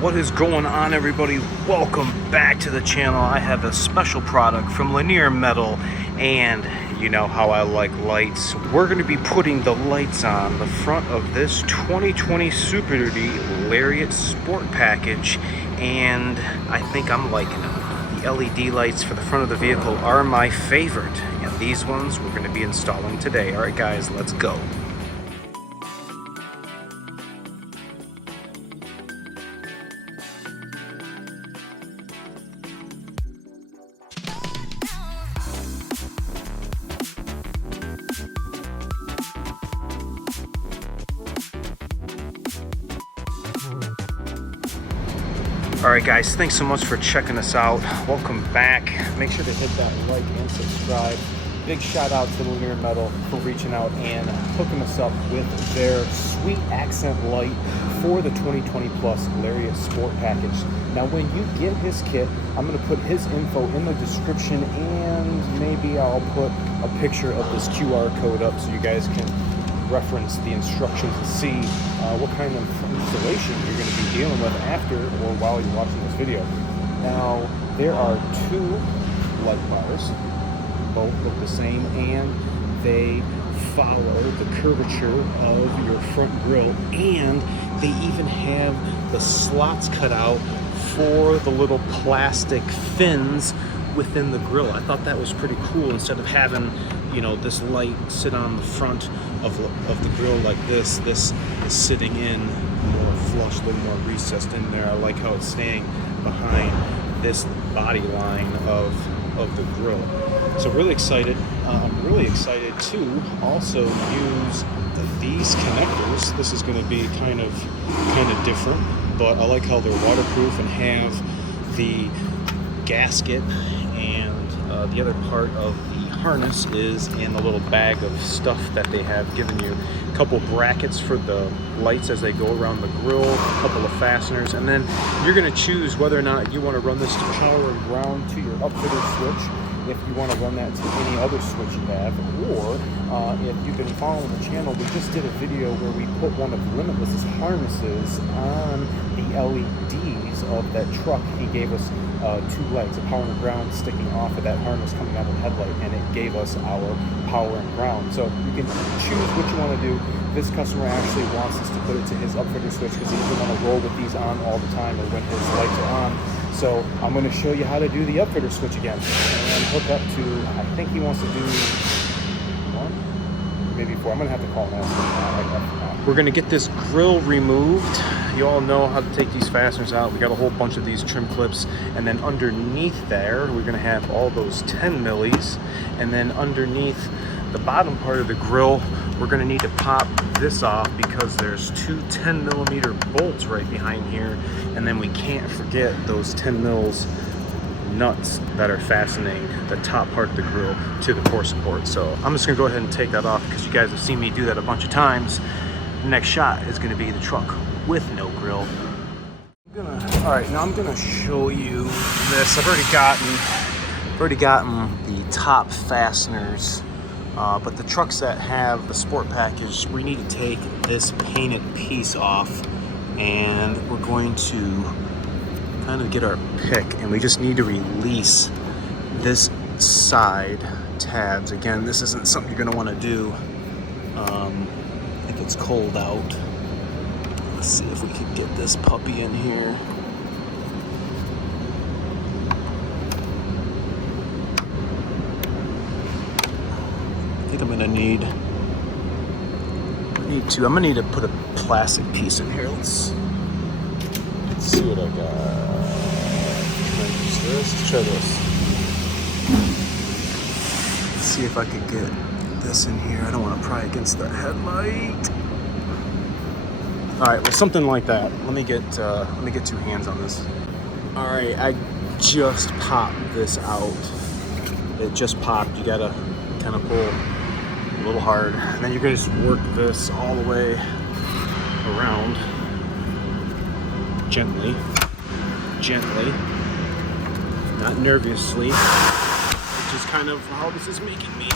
What is going on, everybody? Welcome back to the channel. I have a special product from Linear Metal, and you know how I like lights. We're going to be putting the lights on the front of this 2020 Super Duty Lariat Sport Package, and I think I'm liking them. The LED lights for the front of the vehicle are my favorite, and these ones we're going to be installing today. All right, guys, let's go. Alright guys, thanks so much for checking us out. Welcome back. Make sure to hit that like and subscribe. Big shout out to Linear Metal for reaching out and hooking us up with their sweet accent light for the 2020 Plus Lariat Sport Package. Now when you get his kit, I'm going to put his info in the description, and maybe I'll put a picture of this QR code up so you guys can reference the instructions and see what kind of installation you're going to be dealing with after or while you're watching this video. Now, there are two light bars, both look the same, and they follow the curvature of your front grille, and they even have the slots cut out for the little plastic fins within the grille. I thought that was pretty cool. Instead of having, you know, this light sit on the front of the grille like this is sitting in more flush, a little more recessed in there. I like how it's staying behind this body line of the grille. So really excited. I'm really excited to also use these connectors. This is going to be kind of different, but I like how they're waterproof and have the gasket, and the other part of the harness is in the little bag of stuff that they have given you. A couple brackets for the lights as they go around the grille, a couple of fasteners, and then you're going to choose whether or not you want to run this to power and ground to your upfitter switch, if you want to run that to any other switch you have, or if you've been following the channel, we just did a video where we put one of Limitless's harnesses on the LEDs of that truck. He gave us two legs, a power and ground sticking off of that harness coming out of the headlight, and it gave us our power and ground. So you can choose what you want to do. This customer actually wants us to put it to his upfitter switch because he doesn't want to roll with these on all the time or when his lights are on. So I'm going to show you how to do the upfitter switch again and hook up to, I think he wants to do one, maybe four. I'm going to have to call him and ask him. We're going to get this grill removed. You all know how to take these fasteners out. We got a whole bunch of these trim clips, and then underneath there we're going to have all those 10 millis, and then underneath the bottom part of the grill we're going to need to pop this off because there's two 10 millimeter bolts right behind here, and then we can't forget those 10 mils nuts that are fastening the top part of the grill to the core support. So I'm just going to go ahead and take that off because you guys have seen me do that a bunch of times. The next shot is going to be the truck with no grill. All right, now I'm going to show you this. I've already gotten the top fasteners. But the trucks that have the sport package, we need to take this painted piece off, and we're going to kind of get our pick, and we just need to release this side tabs. Again, this isn't something you're going to want to do if it's cold out. Let's see if we can get this puppy in here. I'm gonna need to put a plastic piece in here. Let's see what I got. Let's try this. Let's see if I could get this in here. I don't want to pry against the headlight. All right, well, something like that. Let me get two hands on this. All right, I just popped this out. It just popped. You gotta kind of pull a little hard, and then you're going to just work this all the way around gently, not nervously, which is kind of how this is making me.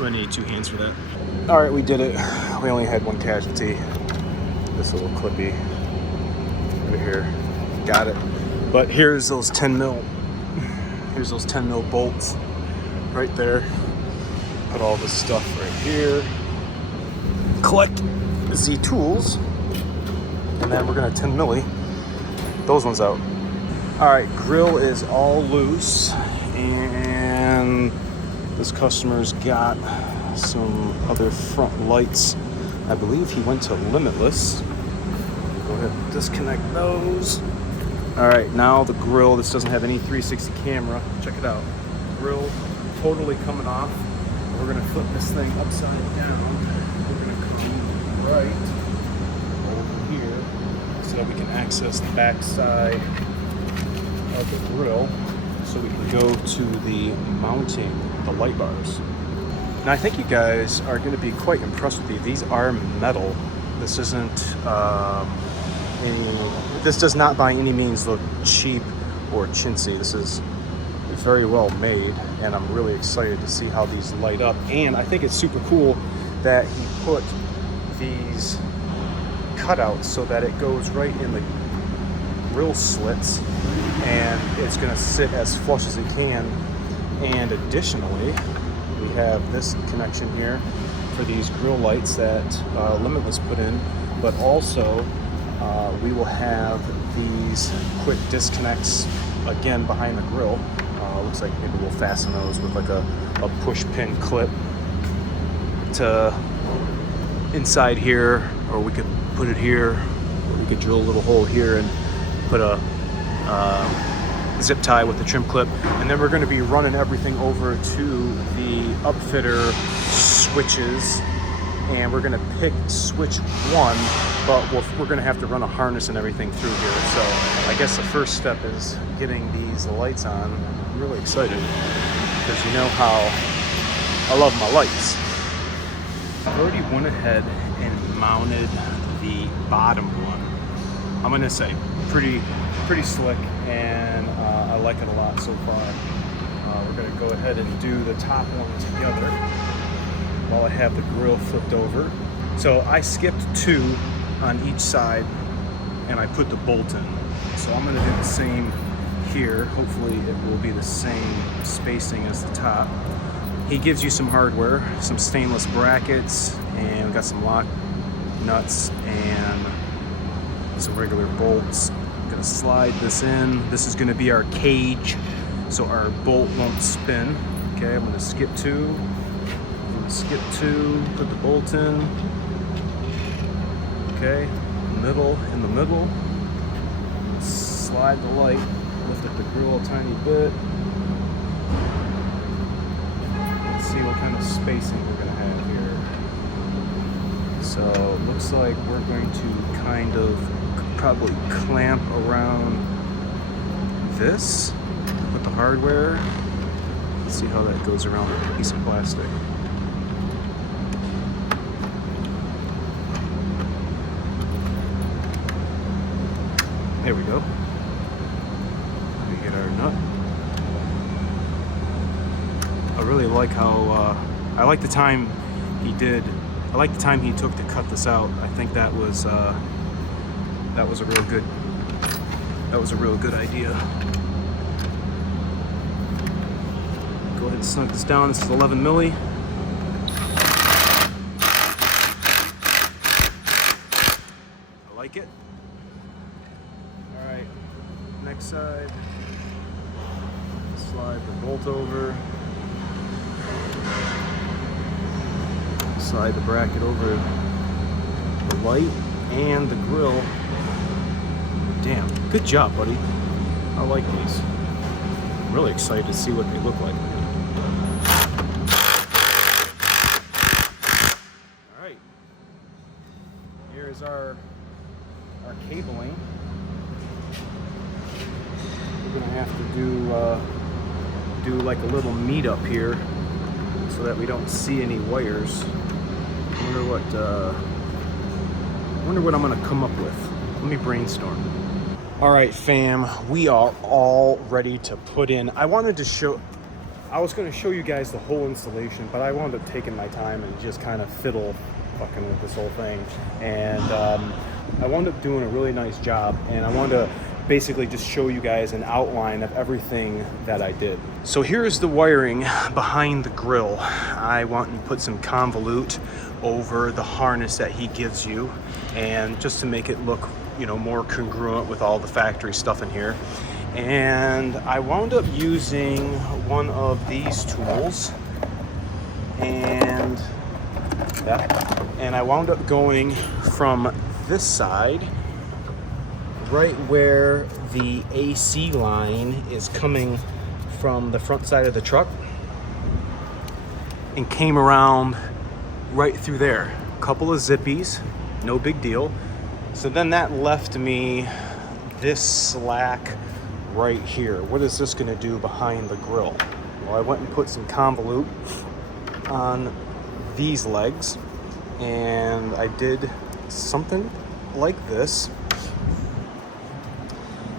gonna need 2 hands for that. All right, we did it. We only had 1 casualty. This little clippy right here. Got it. But here's those 10 mil. Here's those 10 mil bolts right there. Put all this stuff right here. Collect Z tools. And then we're gonna 10 milli those ones out. All right, grill is all loose, and this customer's got some other front lights. I believe he went to Limitless. Go ahead and disconnect those. All right, now the grill, this doesn't have any 360 camera. Check it out. Grill totally coming off. We're gonna flip this thing upside down. We're gonna come right over here so that we can access the back side of the grill, so we can go to the mounting the light bars. Now I think you guys are going to be quite impressed with these. These are metal. This isn't this does not by any means look cheap or chintzy. This is very well made, and I'm really excited to see how these light up. And I think it's super cool that he put these cutouts so that it goes right in the grill slits, and it's going to sit as flush as it can. And additionally, we have this connection here for these grill lights that Limitless put in, but also we will have these quick disconnects again behind the grill. Looks like maybe we'll fasten those with like a push pin clip to inside here, or we could put it here, or we could drill a little hole here and put a zip tie with the trim clip. And then we're going to be running everything over to the upfitter switches, and we're going to pick switch 1, but we're going to have to run a harness and everything through here. So I guess the first step is getting these lights on. I'm really excited because you know how I love my lights. I've already went ahead and mounted the bottom one. I'm going to say pretty slick, and I like it a lot so far. We're going to go ahead and do the top one together while I have the grill flipped over. So I skipped 2 on each side, and I put the bolt in. So I'm going to do the same here. Hopefully it will be the same spacing as the top. He gives you some hardware, some stainless brackets, and we got some lock nuts and some regular bolts. I'm gonna slide this in. This is gonna be our cage, so our bolt won't spin. Okay, I'm gonna skip 2. Put the bolt in. Okay, middle, in the middle. Slide the light, lift up the grill a tiny bit. Let's see what kind of spacing we're gonna have here. So it looks like we're going to kind of probably clamp around this with the hardware. Let's see how that goes around with a piece of plastic. There we go. We get our nut. I really like how I like the time he did. I like the time he took to cut this out. I think that was a real good. That was a real good idea. Go ahead and snug this down. This is 11 milli. I like it. All right, next side. Slide the bolt over. Slide the bracket over the light and the grill. Damn, good job, buddy. I like these. I'm really excited to see what they look like. All right, here's our cabling. We're gonna have to do like a little meetup here so that we don't see any wires. I wonder what I'm gonna come up with. Let me brainstorm. All right, fam, we are all ready to put in. I wanted to show I was going to show you guys the whole installation, but I wound up taking my time and just kind of fiddle fucking with this whole thing. And I wound up doing a really nice job, and I wanted to basically just show you guys an outline of everything that I did. So here's the wiring behind the grill. I want to put some convolute over the harness that he gives you, and just to make it look, you know, more congruent with all the factory stuff in here. And I wound up using one of these tools, and I wound up going from this side, right where the AC line is coming from the front side of the truck, and came around right through there. A couple of zippies, no big deal. So then that left me this slack right here. What is this gonna do behind the grill? Well, I went and put some convolute on these legs, and I did something like this.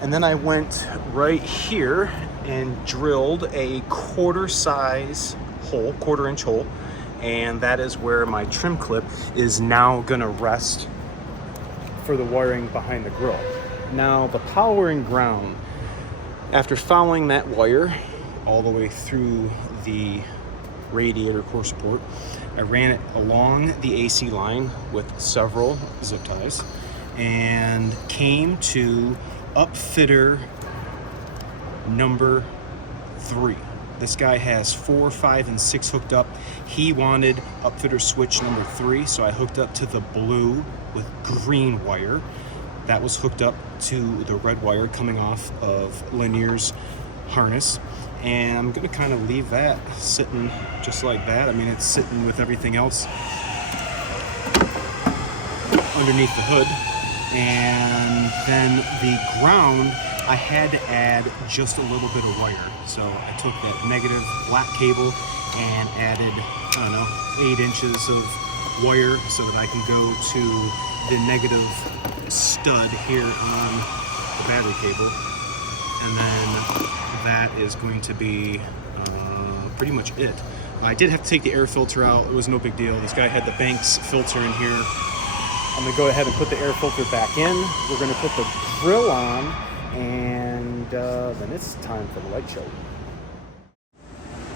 And then I went right here and drilled a quarter-inch hole, and that is where my trim clip is now gonna rest for the wiring behind the grill. Now, the power and ground, after following that wire all the way through the radiator core support, I ran it along the AC line with several zip ties and came to upfitter number 3. This guy has 4, 5, and 6 hooked up. He wanted upfitter switch number 3, so I hooked up to the blue with green wire. That was hooked up to the red wire coming off of Linier's harness. And I'm gonna kind of leave that sitting just like that. I mean, it's sitting with everything else underneath the hood. And then the ground, I had to add just a little bit of wire. So I took that negative black cable and added, I don't know, 8 inches of wire so that I can go to the negative stud here on the battery cable. And then that is going to be pretty much it. I did have to take the air filter out. It was no big deal. This guy had the Banks filter in here. I'm gonna go ahead and put the air filter back in. We're gonna put the grill on, and then it's time for the light show.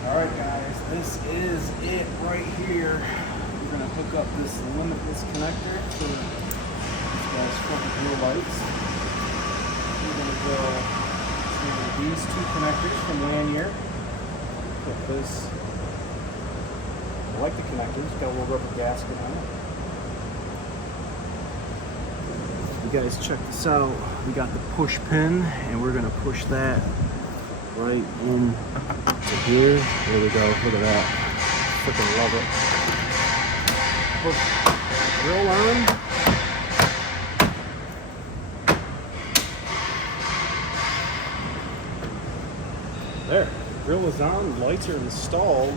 All right, guys, this is it right here. We're gonna hook up this limitless connector to this guy's front rear lights. We're gonna go to these 2 connectors from Lanier. Put this. I like the connectors. Got a little rubber gasket on it. You guys, check this out. We got the push pin, and we're gonna push that right in to here. There we go. Look at that. Freaking love it. Push that grill on. There. The grill is on. Lights are installed.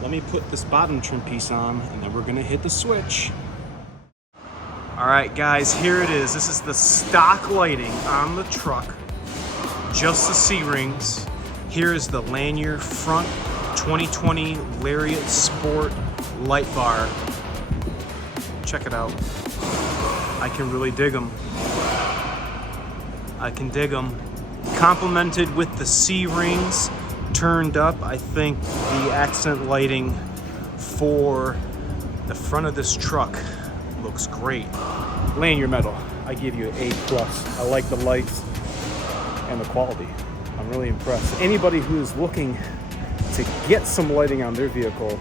Let me put this bottom trim piece on, and then we're gonna hit the switch. All right, guys, here it is. This is the stock lighting on the truck, just the C-rings. Here is the Lanier front 2020 Lariat Sport light bar. Check it out. I can really dig them. I can dig them. Complemented with the C-rings turned up. I think the accent lighting for the front of this truck looks great. Lanier metal, I give you an A+. I like the lights and the quality. I'm really impressed. Anybody who's looking to get some lighting on their vehicle,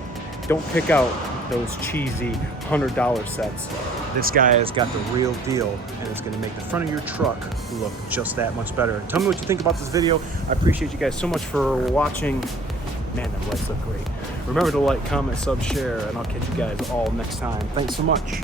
don't pick out those cheesy $100 sets. This guy has got the real deal, and it's gonna make the front of your truck look just that much better. Tell me what you think about this video. I appreciate you guys so much for watching. Man, them lights look great. Remember to like, comment, sub, share, and I'll catch you guys all next time. Thanks so much.